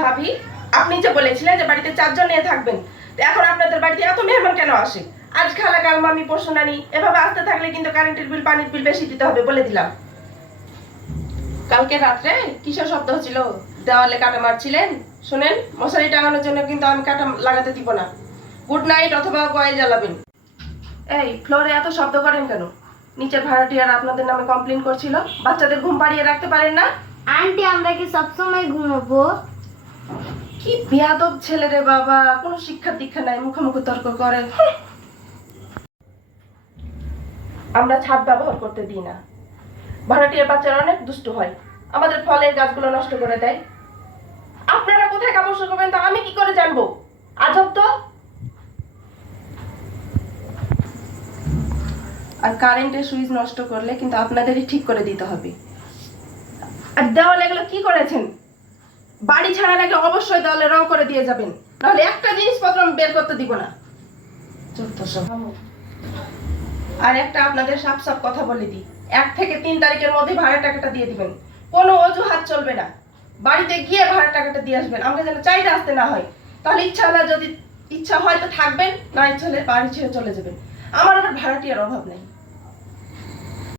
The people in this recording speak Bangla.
ভাবি, আপনি যে বলেছিলেন যে বাড়িতে 4 জন নিয়ে থাকবেন, তো এখন আপনাদের বাড়িতে এত মেহমান কেন আসে? আজ খালা, কাল মামি, পরশু নানি, এভাবে আসতে থাকলে কিন্তু কারেন্টের বিল, পানির বিল বেশি দিতে হবে বলে দিলাম। কালকে রাত্রে কিসের শব্দ হচ্ছিল? দেওয়ালে কাটা মারছিলেন? শুনেন, মশারি টাঙানোর জন্য কিন্তু আমি কাটা লাগাতে দিব না। গুড নাইট অথবা কয়েল জ্বালাবেন। এই ফ্লোরে এত শব্দ করেন কেন? নিচের ভাড়াটিয়ারা আপনাদের নামে কমপ্লেন করছিল। বাচ্চাদের ঘুম পাড়িয়ে রাখতে পারেন না? আন্টি আমরা কি সবসময় ঘুমাবো? কি বেয়াদব ছেলে রে বাবা, কোনো শিক্ষা দীক্ষা নাই, মুখোমুখি তর্ক করে। আমরা ছাদ ব্যবহার করতে দিই না। ভাড়াটিয়ার বাচ্চারা অনেক দুষ্টু হয়, আমাদের ফলের গাছগুলো নষ্ট করে দেয়। আপনারা কোথায় কাপড় শুকাবেন তা আমি কি করে জানবো? আজব তো। আর কারেন্টের সুইচ নষ্ট করলে কিন্তু আপনাদেরই ঠিক করে দিতে হবে। আর দেওয়ালে এগুলো কি করেছেন? বাড়ি ছাড়ার আগে অবশ্যই দেওয়ালে রং করে দিয়ে যাবেন, নাহলে একটা জিনিসপত্র আমি বের করতে দিব না। আর একটা আপনাদের সাফ সাফ কথা বলে দিই, 1 থেকে 3 তারিখের মধ্যে ভাড়া টাকাটা দিয়ে দিবেন। কোনো অজুহাত চলবে না। বাড়িতে গিয়ে ভাড়া টাকাটা দিয়ে আসবেন, আমাকে যেন চাইতে আসতে না হয়। তাহলে ইচ্ছা হয় তো থাকবেন, না ইচ্ছা হলে বাড়ি ছেড়ে চলে যাবেন। আমার আবার ভাড়াটিয়ার অভাব নেই।